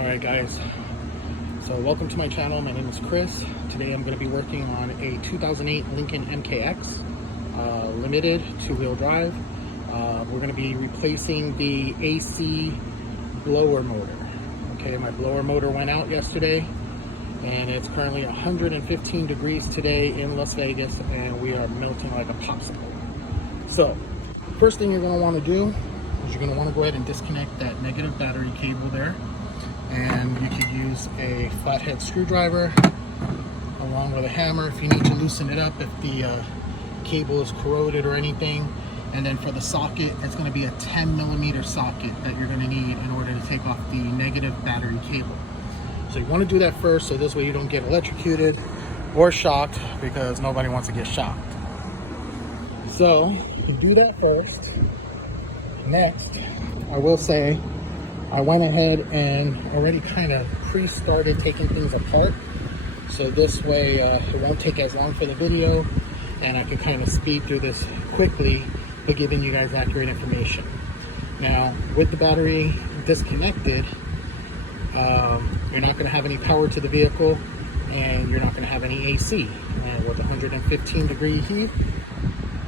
Alright guys, so welcome to my channel. My name is Chris. Today I'm going to be working on a 2008 Lincoln MKX limited 2-wheel drive. We're going to be replacing the AC blower motor. Okay, my blower motor went out yesterday and it's currently 115 degrees today in Las Vegas and we are melting like a popsicle. So first thing you're going to want to do is you're going to want to go ahead and disconnect that negative battery cable there. And you could use a flathead screwdriver along with a hammer if you need to loosen it up if the cable is corroded or anything. And then for the socket, it's going to be a 10mm socket that you're going to need in order to take off the negative battery cable. So you want to do that first, so this way you don't get electrocuted or shocked, because nobody wants to get shocked. So you do that first. Next, I will say, I went ahead and already kind of pre-started taking things apart. So this way it won't take as long for the video and I can kind of speed through this quickly, but giving you guys accurate information. Now, with the battery disconnected, you're not going to have any power to the vehicle and you're not going to have any AC. And with 115 degree heat,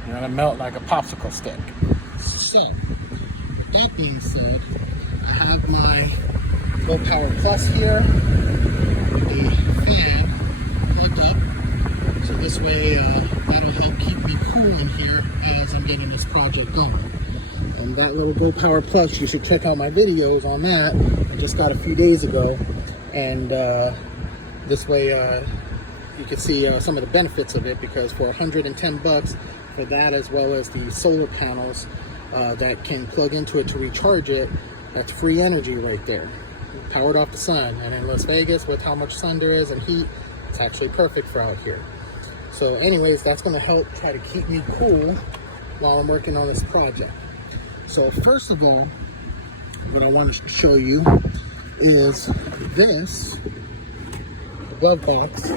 you're going to melt like a popsicle stick. So, with that being said, I have my low power plus here, the fan hooked up, so this way that'll help keep me cool in here as I'm getting this project going. And that little Go Power Plus, you should check out my videos on that. I just got a few days ago, and this way you can see some of the benefits of it, because for 110 bucks for that, as well as the solar panels that can plug into it to recharge it, that's free energy right there, powered off the sun. And in Las Vegas, with how much sun there is and heat, it's actually perfect for out here. So anyways, that's going to help try to keep me cool while I'm working on this project. So first of all, what I want to show you is this glove box.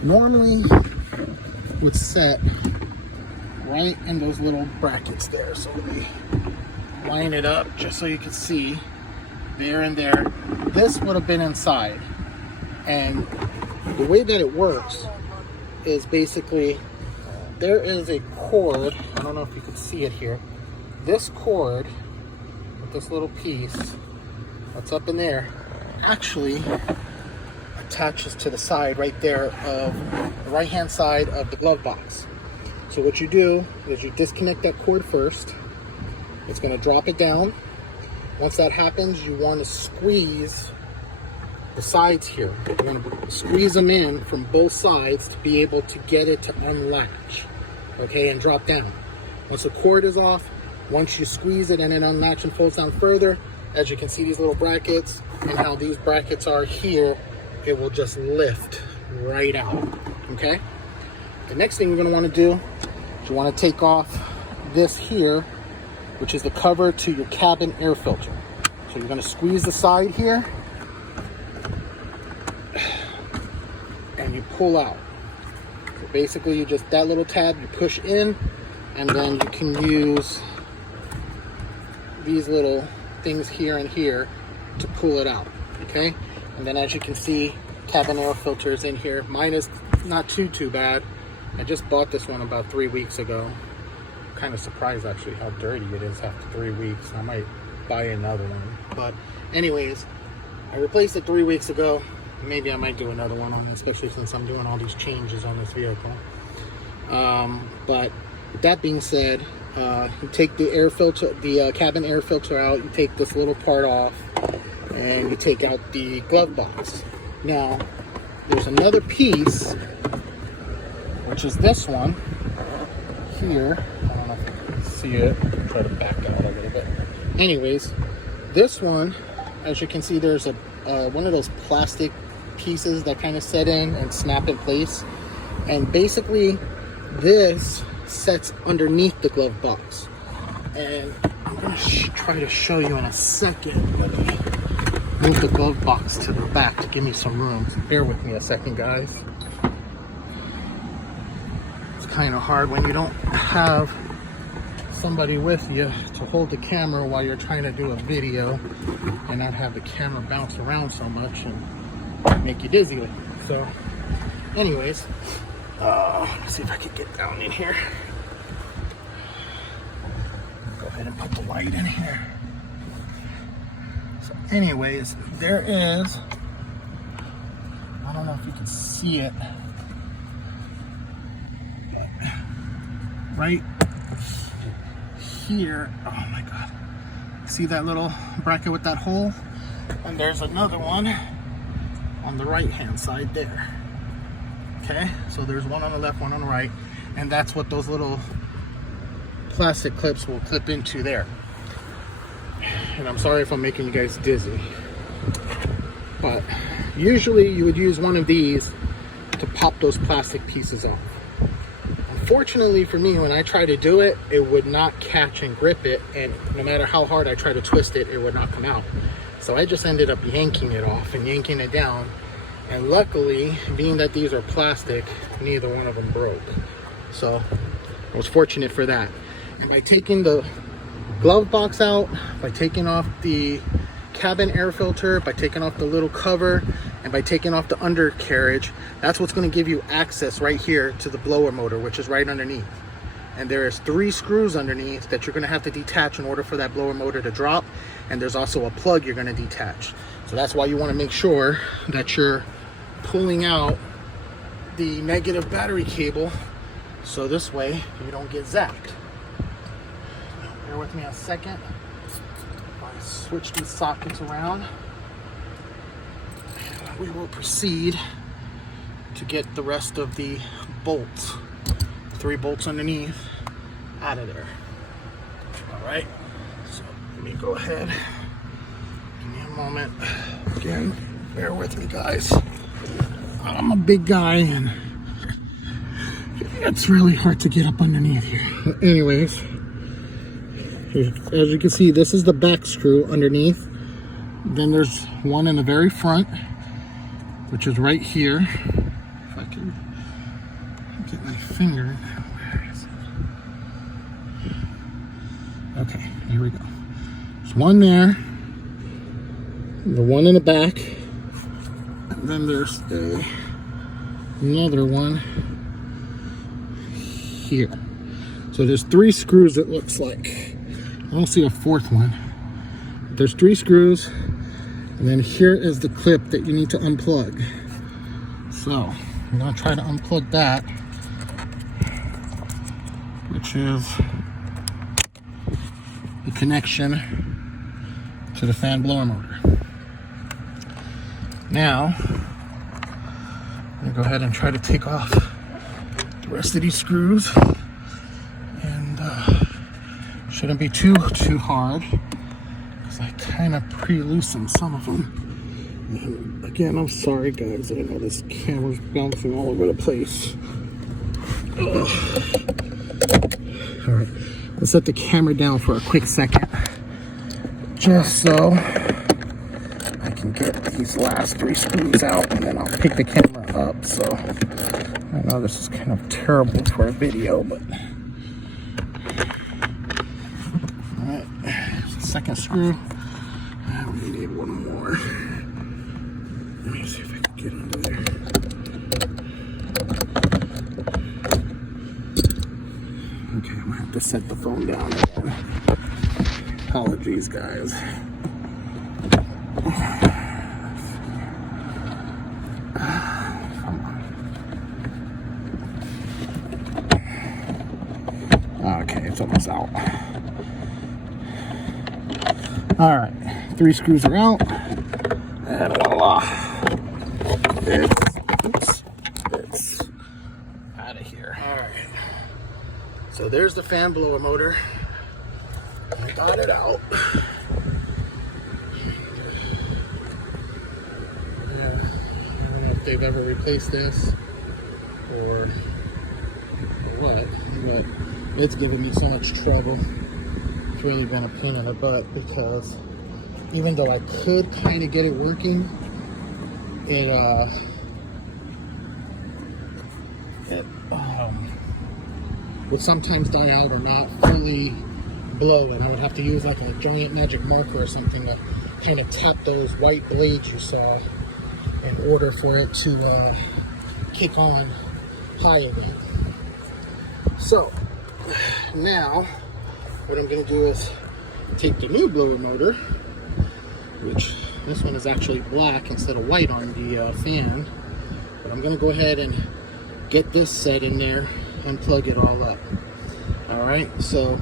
Normally would set right in those little brackets there. So let me line it up just so you can see there and there. This would have been inside, and the way that it works is basically there is a cord. I don't know if you can see it here. This cord with this little piece that's up in there actually attaches to the side right there of the right hand side of the glove box. So what you do is you disconnect that cord first. It's going to drop it down. Once that happens, you want to squeeze the sides here. You're going to squeeze them in from both sides to be able to get it to unlatch, okay, and drop down. Once the cord is off, once you squeeze it and it unlatch and folds down further, as you can see these little brackets and how these brackets are here, it will just lift right out, okay? The next thing you're going to want to do is you want to take off this here, which is the cover to your cabin air filter. So you're going to squeeze the side here and you pull out. So basically you just, that little tab you push in, and then you can use these little things here and here to pull it out, okay? And then as you can see, cabin air filter is in here. Mine is not too bad. I just bought this one about 3 weeks ago. Kind of surprised actually how dirty it is after 3 weeks. I might buy another one, but anyways, I replaced it 3 weeks ago. Maybe I might do another one on it, especially since I'm doing all these changes on this vehicle. But with that being said, you take the air filter, the cabin air filter out. You take this little part off and you take out the glove box. Now there's another piece, which is this one here. I don't know if you can see it. I'll try to back out a little bit. Anyways, this one, as you can see, there's a one of those plastic pieces that kind of set in and snap in place, and basically this sets underneath the glove box. And I'm going to try to show you in a second. Let me move the glove box to the back to give me some room. So bear with me a second, guys. Kind of hard when you don't have somebody with you to hold the camera while you're trying to do a video and not have the camera bounce around so much and make you dizzy. So anyways, let's see if I can get down in here. Go ahead and put the light in here. So anyways, there is, I don't know if you can see it, but right here, oh my god, see that little bracket with that hole? And there's another one on the right hand side there. Okay, so there's one on the left, one on the right, and that's what those little plastic clips will clip into there. And I'm sorry if I'm making you guys dizzy, but usually you would use one of these to pop those plastic pieces off. Unfortunately for me, when I try to do it, it would not catch and grip it, and no matter how hard I try to twist it, it would not come out. So I just ended up yanking it off and yanking it down. And luckily, being that these are plastic, neither one of them broke. So I was fortunate for that. And by taking the glove box out, by taking off the cabin air filter, by taking off the little cover, and by taking off the undercarriage, that's what's going to give you access right here to the blower motor, which is right underneath. And there's 3 screws underneath that you're going to have to detach in order for that blower motor to drop. And there's also a plug you're going to detach. So that's why you want to make sure that you're pulling out the negative battery cable, so this way you don't get zapped. Bear with me a second. I switch these sockets around. And we will proceed to get the rest of the bolts, 3 bolts underneath, out of there. All right, so let me go ahead. Give me a moment. Again, bear with me, guys. I'm a big guy and it's really hard to get up underneath here. But anyways, as you can see, this is the back screw underneath. Then there's one in the very front, which is right here. If I can get my finger. Where is it? Okay, here we go. There's one there, the one in the back. And then there's another one here. So there's 3 screws, it looks like. I don't see a 4th one. There's 3 screws, and then here is the clip that you need to unplug. So I'm gonna try to unplug that, which is the connection to the fan blower motor. Now, I'm gonna go ahead and try to take off the rest of these screws, and shouldn't be too hard because I kind of pre-loosened some of them. And again, I'm sorry guys, I know this camera's bouncing all over the place. All right, let's set the camera down for a quick second, just so I can get these last 3 screws out, and then I'll pick the camera up. So I know this is kind of terrible for a video, but all right, second screw. I only need one more. Let me see if I can get under there. Okay, I'm gonna have to set the phone down again. Apologies, guys. Okay, it's almost out. All right, 3 screws are out, and voila, it's out of here. All right, so there's the fan blower motor. I got it out. I don't know if they've ever replaced this or what, but it's giving me so much trouble. It's really been a pain in the butt, because even though I could kind of get it working, it would sometimes die out or not fully blow, and I would have to use like a giant magic marker or something to kind of tap those white blades you saw in order for it to kick on high again. So now what I'm going to do is take the new blower motor, which this one is actually black instead of white on the fan, but I'm going to go ahead and get this set in there and plug it all up. Alright, so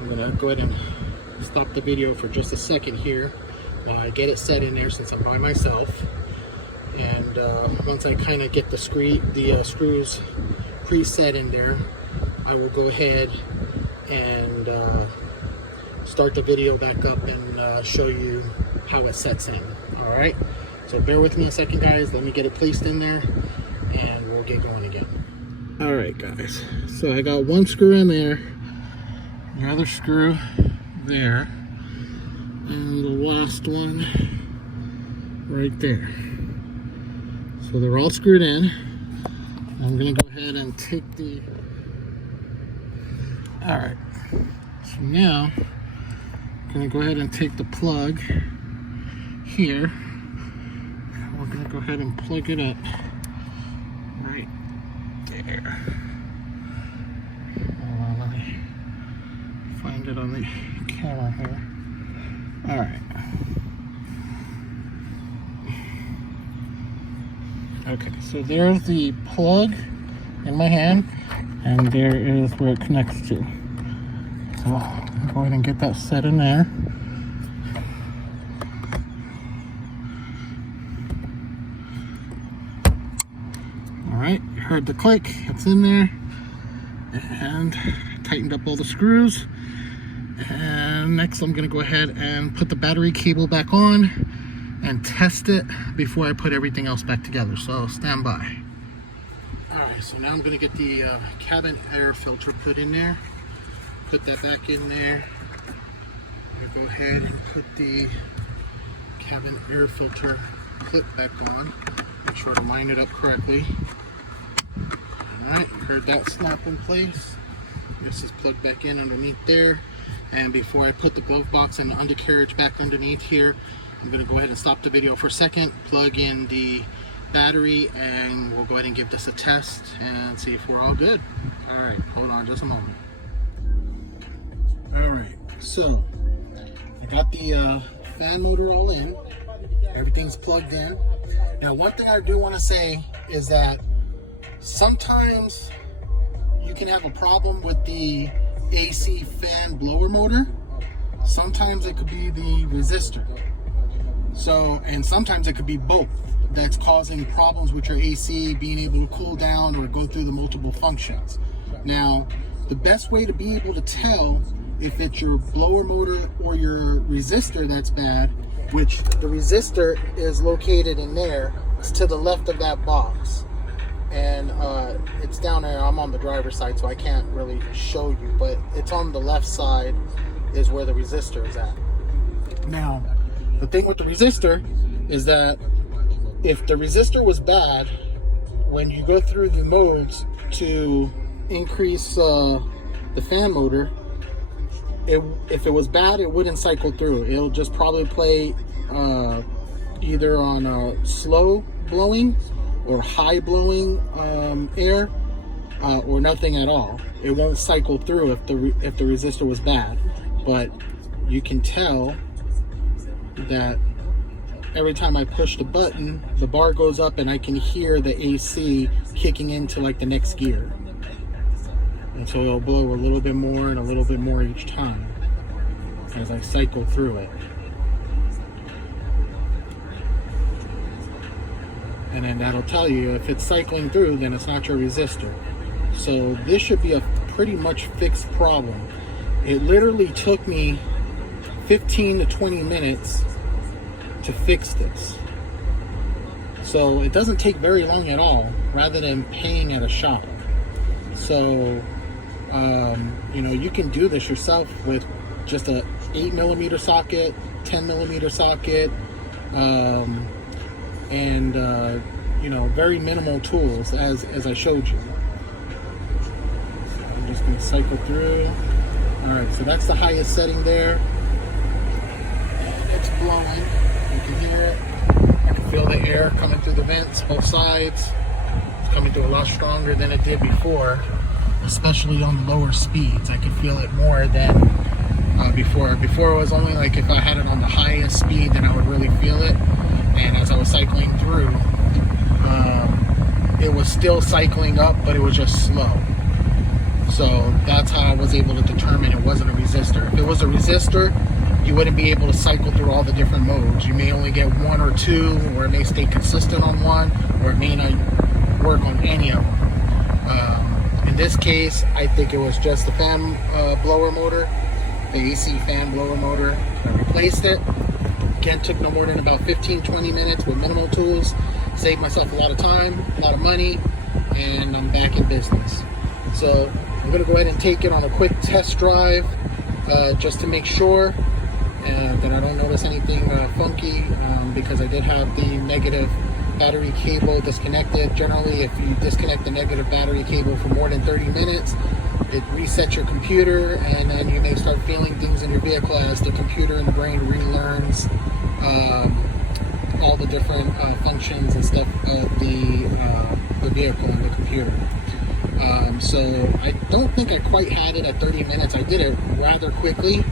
I'm going to go ahead and stop the video for just a second here while I get it set in there, since I'm by myself. And once I kind of get the screws preset in there, I will go ahead and start the video back up and show you how it sets in. Alright, so bear with me a second, guys. Let me get it placed in there and we'll get going again. Alright guys, so I got one screw in there, the other screw there, and the last one right there. So they're all screwed in. I'm going to go ahead and take the... Alright, so now I'm going to go ahead and take the plug here, and we're going to go ahead and plug it up right there. Hold on, let me find it on the camera here. Alright. Okay, so there's the plug in my hand, and there is where it connects to. So I'll go ahead and get that set in there. Alright, you heard the click, it's in there, and tightened up all the screws. And next I'm going to go ahead and put the battery cable back on and test it before I put everything else back together, so stand by. Alright, so now I'm going to get the cabin air filter put in there, put that back in there. I'm going to go ahead and put the cabin air filter clip back on, make sure to line it up correctly. Alright, heard that snap in place. This is plugged back in underneath there, and before I put the glove box and the undercarriage back underneath here, I'm going to go ahead and stop the video for a second, plug in the battery, and we'll go ahead and give this a test and see if we're all good. Alright, hold on just a moment. Alright, so I got the fan motor all in. Everything's plugged in. Now, one thing I do want to say is that sometimes you can have a problem with the AC fan blower motor. Sometimes it could be the resistor. So, and sometimes it could be both that's causing problems with your AC being able to cool down or go through the multiple functions. Now, the best way to be able to tell if it's your blower motor or your resistor that's bad, which the resistor is located in there, it's to the left of that box. And it's down there. I'm on the driver's side, so I can't really show you, but it's on the left side is where the resistor is at. Now, the thing with the resistor is that if the resistor was bad, when you go through the modes to increase the fan motor, if it was bad, it wouldn't cycle through. It'll just probably play either on slow blowing or high blowing air, or nothing at all. It won't cycle through if the resistor was bad. But you can tell that every time I push the button, the bar goes up and I can hear the AC kicking into like the next gear. And so it'll blow a little bit more and a little bit more each time as I cycle through it. And then that'll tell you if it's cycling through, then it's not your resistor. So this should be a pretty much fixed problem. It literally took me 15 to 20 minutes to fix this. So it doesn't take very long at all, rather than paying at a shop. So, you know, you can do this yourself with just a 8mm socket, 10mm socket, and you know, very minimal tools as I showed you. So I'm just going to cycle through. All right, so that's the highest setting there. And it's blowing. You can hear it. I can feel the air coming through the vents, both sides. It's coming through a lot stronger than it did before, especially on the lower speeds. I could feel it more than before. Before it was only like if I had it on the highest speed, then I would really feel it. And as I was cycling through, it was still cycling up, but it was just slow. So that's how I was able to determine it wasn't a resistor. If it was a resistor, you wouldn't be able to cycle through all the different modes. You may only get one or two, or it may stay consistent on one, or it may not work on any of them. In this case, I think it was just the fan blower motor, the AC fan blower motor. I replaced it. Again, took no more than about 15-20 minutes with minimal tools. Saved myself a lot of time, a lot of money, and I'm back in business. So I'm going to go ahead and take it on a quick test drive just to make sure that I don't notice anything funky, because I did have the negative battery cable disconnected. Generally, if you disconnect the negative battery cable for more than 30 minutes, it resets your computer, and then you may start feeling things in your vehicle as the computer and the brain relearns all the different functions and stuff of the vehicle and the computer. So I don't think I quite had it at 30 minutes. I did it rather quickly,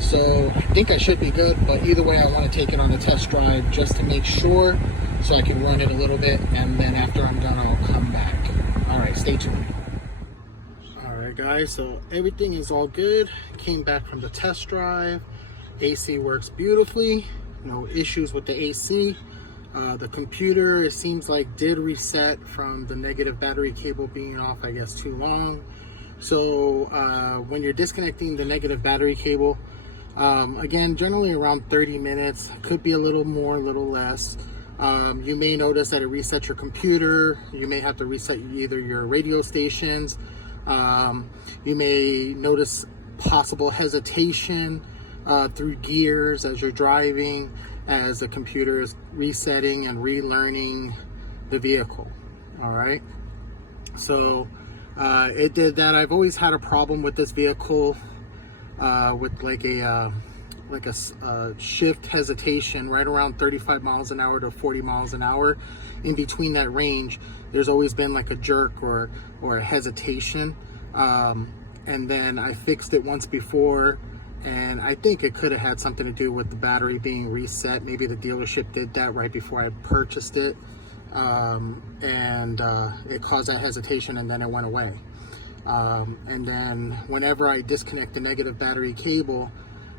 so I think I should be good, but either way I want to take it on a test drive just to make sure, so I can run it a little bit, and then after I'm done I'll come back. Alright, stay tuned. Alright guys, so everything is all good. Came back from the test drive. AC works beautifully. No issues with the AC. The computer, it seems like, did reset from the negative battery cable being off, I guess, too long. So when you're disconnecting the negative battery cable, again, generally around 30 minutes, could be a little more, a little less. You may notice that it resets your computer. You may have to reset either your radio stations. You may notice possible hesitation through gears as you're driving, as the computer is resetting and relearning the vehicle. All right, so it did that. I've always had a problem with this vehicle with like a shift hesitation right around 35 miles an hour to 40 miles an hour. In between that range, there's always been like a jerk or a hesitation, and then I fixed it once before, and I think it could have had something to do with the battery being reset. Maybe the dealership did that right before I purchased it, and it caused that hesitation, and then it went away. And then whenever I disconnect the negative battery cable,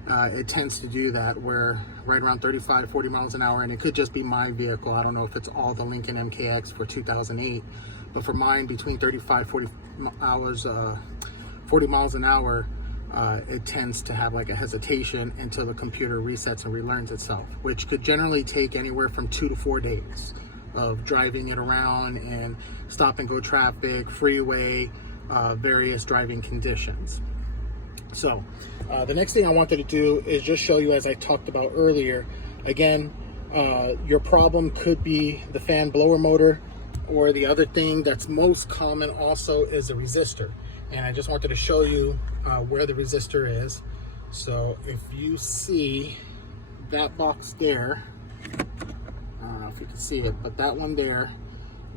it tends to do that, where right around 35-40 miles an hour, and it could just be my vehicle. I don't know if it's all the Lincoln MKX for 2008, but for mine, between 35-40 miles an hour, it tends to have like a hesitation until the computer resets and relearns itself, which could generally take anywhere from 2 to 4 days of driving it around in stop and go traffic, freeway, various driving conditions. So the next thing I wanted to do is just show you, as I talked about earlier, again, your problem could be the fan blower motor, or the other thing that's most common also is the resistor. And I just wanted to show you where the resistor is. So if you see that box there, I don't know if you can see it, but that one there,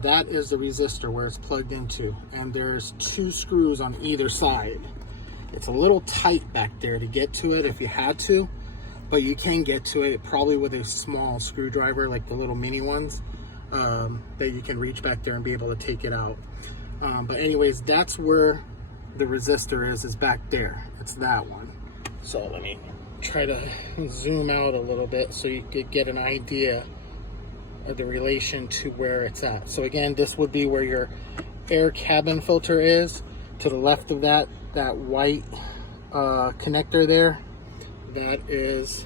that is the resistor where it's plugged into, and there's 2 screws on either side. It's a little tight back there to get to it if you had to, but you can get to it probably with a small screwdriver, like the little mini ones, that you can reach back there and be able to take it out. But anyways, that's where the resistor is back there. It's that one. So let me try to zoom out a little bit so you could get an idea of the relation to where it's at. So again, this would be where your air cabin filter is. To the left of that white connector there, that is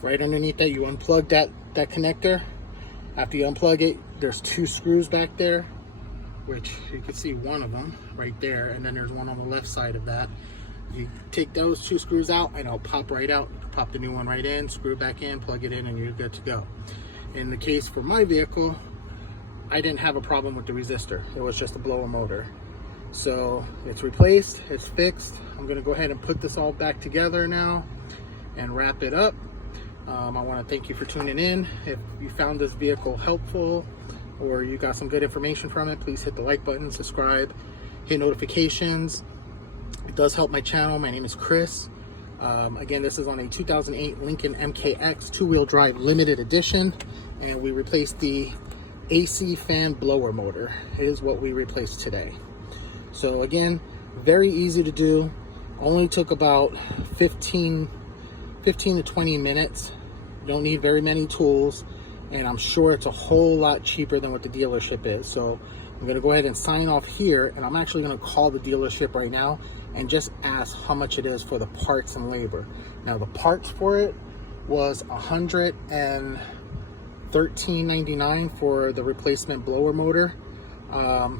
right underneath that. You unplug that connector. After you unplug it, there's 2 screws back there, which you can see one of them right there, and then there's one on the left side of that. You take those 2 screws out and it'll pop right out. You can pop the new one right in, screw it back in, plug it in, and you're good to go. In the case for my vehicle, I didn't have a problem with the resistor. It was just a blower motor. So it's replaced, it's fixed. I'm gonna go ahead and put this all back together now and wrap it up. I want to thank you for tuning in. If you found this vehicle helpful or you got some good information from it, please hit the like button, subscribe, hit notifications. It does help my channel. My name is Chris. Again, this is on a 2008 Lincoln MKX two-wheel drive limited edition, and we replaced the AC fan blower motor. Is what we replaced today. So again, very easy to do. Only took about 15 to 20 minutes. You don't need very many tools, and I'm sure it's a whole lot cheaper than what the dealership is. So I'm gonna go ahead and sign off here, and I'm actually gonna call the dealership right now and just ask how much it is for the parts and labor. Now the parts for it was $113.99 for the replacement blower motor.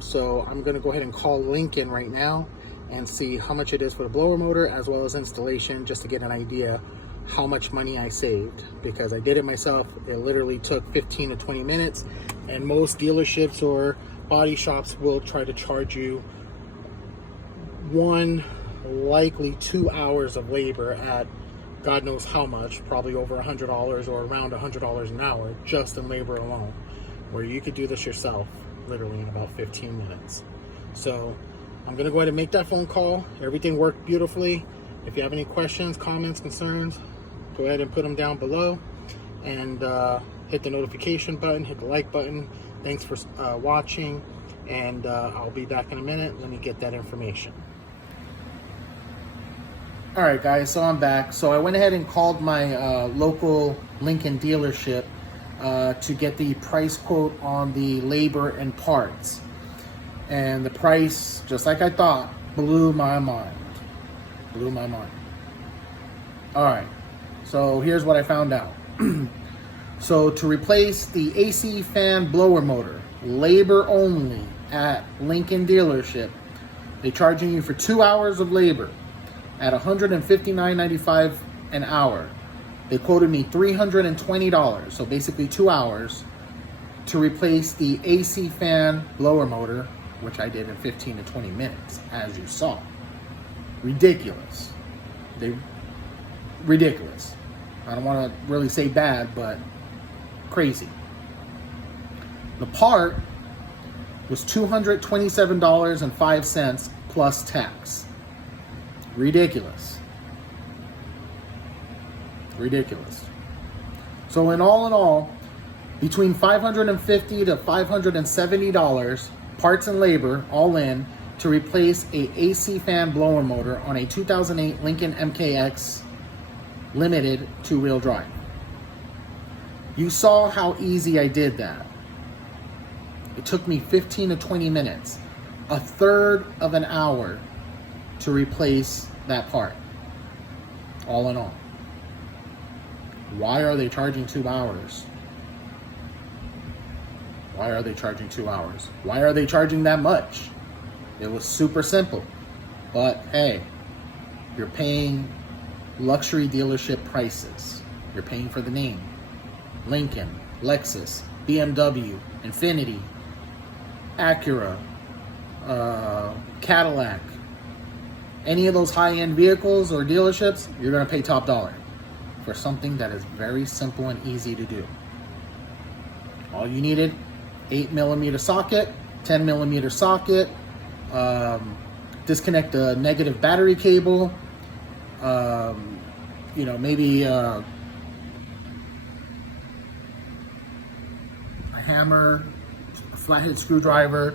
So I'm gonna go ahead and call Lincoln right now and see how much it is for the blower motor as well as installation, just to get an idea how much money I saved, because I did it myself. It literally took 15 to 20 minutes, and most dealerships or body shops will try to charge you 1, likely 2 hours of labor at God knows how much, probably over $100 or around $100 an hour just in labor alone, where you could do this yourself literally in about 15 minutes. So I'm gonna go ahead and make that phone call. Everything worked beautifully. If you have any questions, comments, concerns, go ahead and put them down below, and hit the notification button, hit the like button. Thanks for watching, and I'll be back in a minute. Let me get that information. All right, guys, so I'm back. So I went ahead and called my local Lincoln dealership to get the price quote on the labor and parts. And the price, just like I thought, blew my mind. Blew my mind. All right, so here's what I found out. So to replace the AC fan blower motor, labor only at Lincoln dealership, they're charging you for 2 hours of labor at $159.95 an hour. They quoted me $320, so basically 2 hours, to replace the AC fan blower motor, which I did in 15 to 20 minutes, as you saw. Ridiculous. Ridiculous. I don't want to really say bad, but crazy. The part was $227.05 plus tax. Ridiculous. Ridiculous. So in all, between $550 to $570 parts and labor, all in, to replace a AC fan blower motor on a 2008 Lincoln MKX limited two-wheel drive. You saw how easy I did that. It took me 15 to 20 minutes, a third of an hour, to replace that part, all in all. Why are they charging 2 hours? Why are they charging 2 hours? Why are they charging that much? It was super simple. But hey, you're paying luxury dealership prices. You're paying for the name. Lincoln, Lexus, BMW, Infiniti, Acura, Cadillac. Any of those high-end vehicles or dealerships, you're gonna pay top dollar for something that is very simple and easy to do. All you needed, 8mm socket, 10mm socket, disconnect the negative battery cable, maybe a hammer, a flathead screwdriver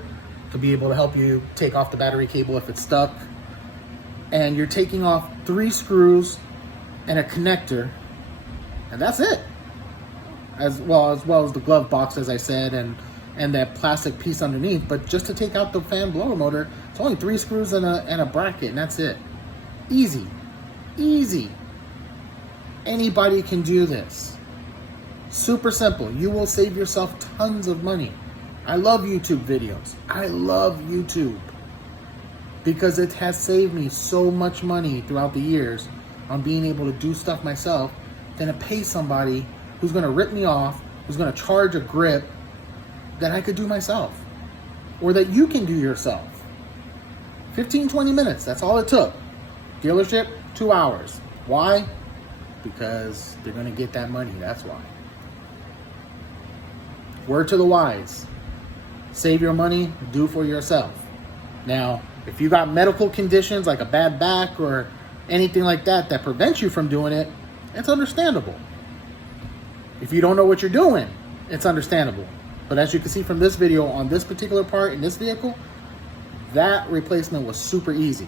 to be able to help you take off the battery cable if it's stuck. And you're taking off 3 screws and a connector, and that's it. As well as the glove box, as I said, and that plastic piece underneath. But just to take out the fan blower motor, it's only 3 screws and a bracket, and that's it. Easy. Easy. Anybody can do this. Super simple. You will save yourself tons of money. I love YouTube videos. I love YouTube, because it has saved me so much money throughout the years on being able to do stuff myself than to pay somebody who's going to rip me off, who's going to charge a grip that I could do myself, or that you can do yourself. 15, 20 minutes. That's all it took. Dealership, 2 hours. Why? Because they're going to get that money. That's why. Word to the wise. Save your money, do for yourself. Now, if you got medical conditions like a bad back or anything like that that prevents you from doing it, it's understandable. If you don't know what you're doing, it's understandable. But as you can see from this video, on this particular part in this vehicle, that replacement was super easy.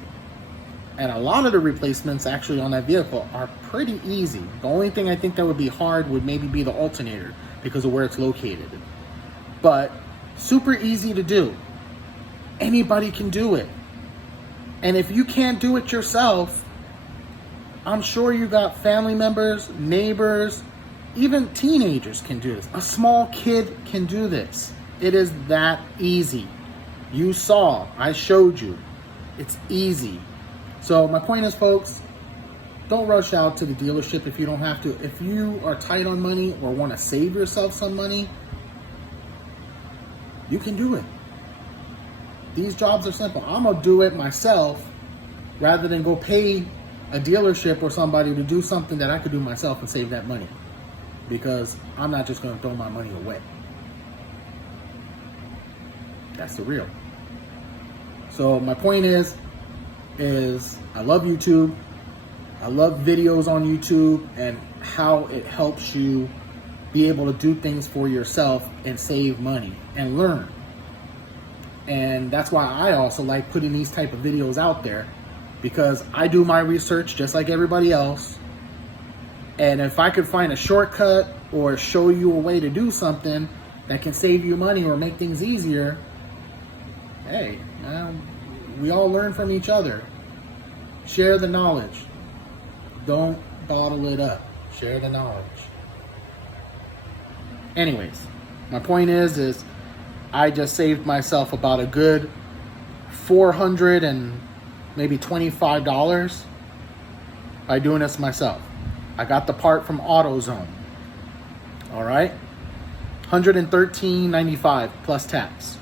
And a lot of the replacements actually on that vehicle are pretty easy. The only thing I think that would be hard would maybe be the alternator because of where it's located. But super easy to do. Anybody can do it. And if you can't do it yourself, I'm sure you got family members, neighbors, even teenagers can do this. A small kid can do this. It is that easy. You saw, I showed you. It's easy. So my point is, folks, don't rush out to the dealership if you don't have to. If you are tight on money or want to save yourself some money, you can do it. These jobs are simple. I'm going to do it myself rather than go pay a dealership or somebody to do something that I could do myself and save that money. Because I'm not just going to throw my money away. That's the real. So my point is I love YouTube. I love videos on YouTube and how it helps you be able to do things for yourself and save money and learn. And that's why I also like putting these type of videos out there, because I do my research just like everybody else. And if I could find a shortcut or show you a way to do something that can save you money or make things easier, hey, we all learn from each other. Share the knowledge. Don't bottle it up. Share the knowledge. Anyways, my point is I just saved myself about a good $400 and maybe $25 by doing this myself. I got the part from AutoZone. All right, $113.95 plus tax.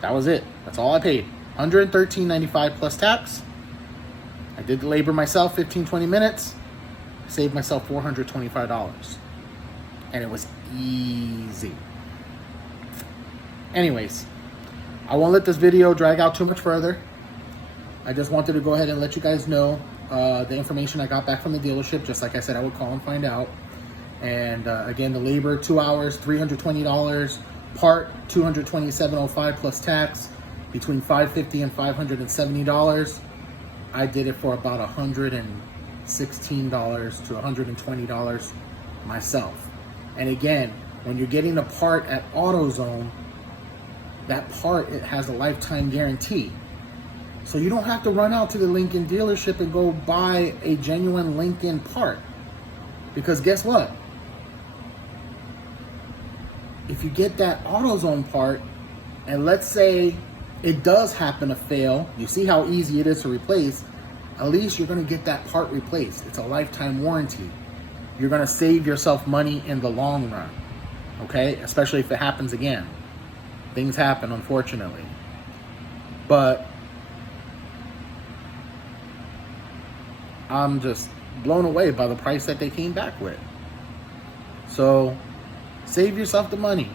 That was it. That's all I paid. $113.95 plus tax. I did the labor myself, 15, 20 minutes. Saved myself $425. And it was easy. Anyways, I won't let this video drag out too much further. I just wanted to go ahead and let you guys know the information I got back from the dealership. Just like I said, I would call and find out. And again, the labor, 2 hours, $320. Part, $227.05 plus tax, between $550 and $570. I did it for about $116 to $120 myself. And again, when you're getting a part at AutoZone, that part, it has a lifetime guarantee. So you don't have to run out to the Lincoln dealership and go buy a genuine Lincoln part. Because guess what? If you get that AutoZone part, and let's say it does happen to fail, you see how easy it is to replace, at least you're going to get that part replaced. It's a lifetime warranty. You're going to save yourself money in the long run, okay? Especially if it happens again. Things happen, unfortunately. But I'm just blown away by the price that they came back with. So save yourself the money.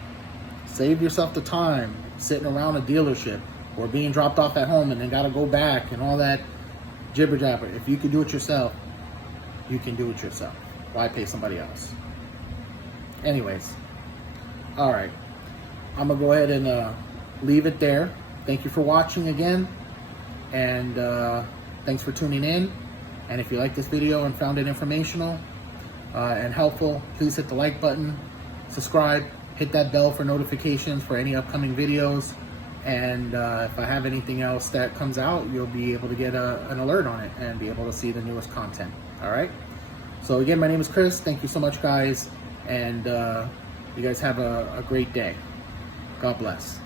Save yourself the time sitting around a dealership or being dropped off at home and then got to go back and all that jibber jabber. If you can do it yourself, you can do it yourself. Why pay somebody else? Anyways, all right. I'm going to go ahead and leave it there. Thank you for watching again. And thanks for tuning in. And if you like this video and found it informational and helpful, please hit the like button, subscribe, hit that bell for notifications for any upcoming videos. And if I have anything else that comes out, you'll be able to get an alert on it and be able to see the newest content. All right. So again, my name is Chris. Thank you so much, guys. And you guys have a great day. God bless.